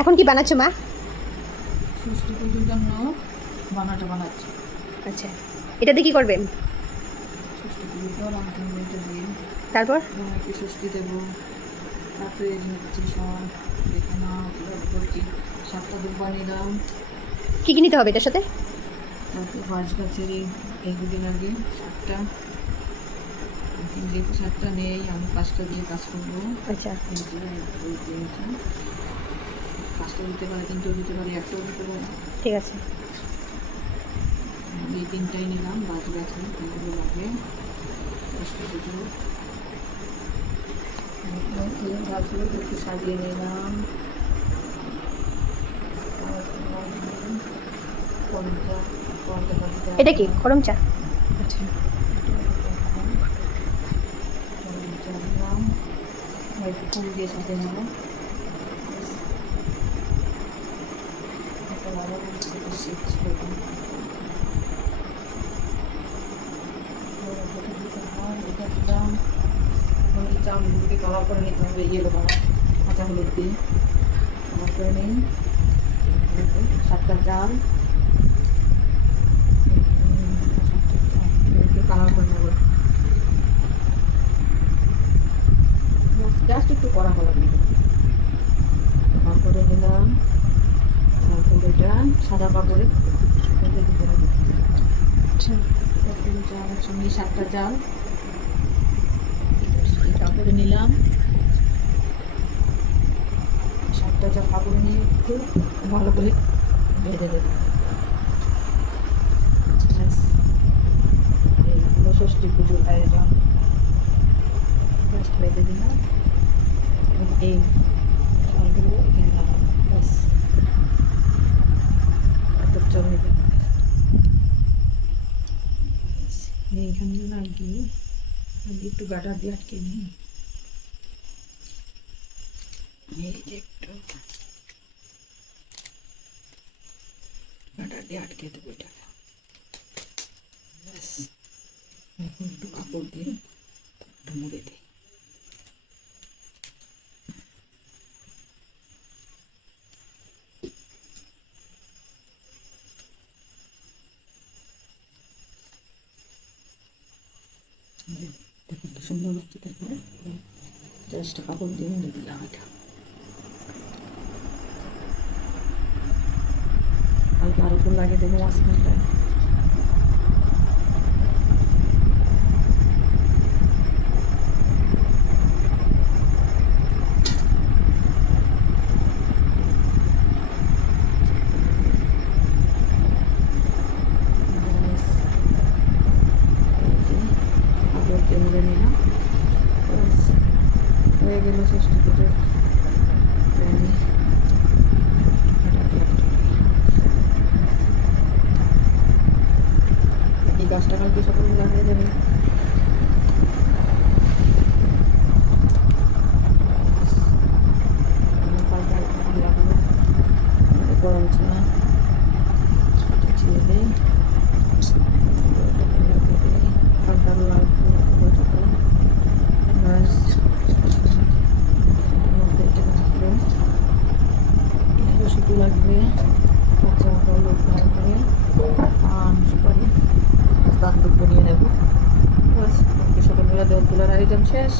এখন কি বানাচ্ছো মা? ষষ্ঠী পুজোর জন্য বানাটা বানাচ্ছি। আচ্ছা, এটাতে কি করবেন? ষষ্ঠী পুজোটা রামধনটা দিয়ে তারপর একটু ষষ্ঠী দেবো। তারপরে হচ্ছে সব দেখে না কীভাবে করছি। 7টা দুব্বা নিলাম। কি কি নিতে হবে এটার সাথে? তারপরে বাঁশ গাছের এইগুলি লাগে 7টা। যেহেতু 7টা নেই, আমি 5টা দিয়ে কাজ করবো। আচ্ছা, এই যে ওই তিনটা, 5টা দিতে পারে, 3টেও দিতে পারে, 1টাও দিতে পারে। ঠিক আছে। এই 3টাই নিলাম। বাঁশ গাছের এগুলো লাগে ষষ্ঠী পুজো। গাছগুলো একটু সাজিয়ে নিলাম। এটা কি গরম চা? আচ্ছা, একটু ফুল দিয়ে সাথে নেব। চাউলগুলোকে কালার করে নিতে হবে, ইয়েলো কালার, কাঁচা হলুদ দিয়ে কালার করে নিই। 7টা চাল কালার করে নেব। জাস্ট একটু কড়া করা দিই। কালার করে নিলাম। তারপর এটা সাদা কাপড়ে বেঁধে দিতে হবে। আচ্ছা, চাল একসঙ্গে 7টা চাল এই কাপড়ে নিলাম। 7টা চাল কাপড় নিয়ে একটু ভালো করে বেঁধে দেবো। এইগুলো ষষ্ঠী পুজোর আয়োজন। জাস্ট বেঁধে দিলাম। এই চালগুলো এখানে লাগাবো। ব্যাস, এত চাল হয়ে যাবে। এইখানে লাগিয়ে একটু গাডার দিয়ে আটকে নিই। এই যে একটু গাডার দিয়ে আটকে দেবো এটাকে। ব্যাস, এখন একটু কাপড় দিয়ে একটু মুড়ে দিই। দেখুন কি সুন্দর হচ্ছে, তারপরে জাস্ট কাপড় দিয়ে মুড়ে দিলাম এটা। হালকা আর উপর লাগিয়ে দেবো মাঝখানটায়। কাপড় দিয়ে মুড়ে নিলাম। ব্যাস, হয়ে গেল ষষ্ঠী পুজোর রেডি। এই গাছটা কালকে সকালে লাগিয়ে যাবে। গরম ছিল ছেড়ে পাল্টা লাগবে। ব্যাস, শুধু লাগবে কাঁচা হলুদ ফ্রাই করে আর সুপারি দাঁত দুটো নিয়ে নেবো। ব্যাস, সকালবেলা দেওয়া তোলার আয়োজন শেষ।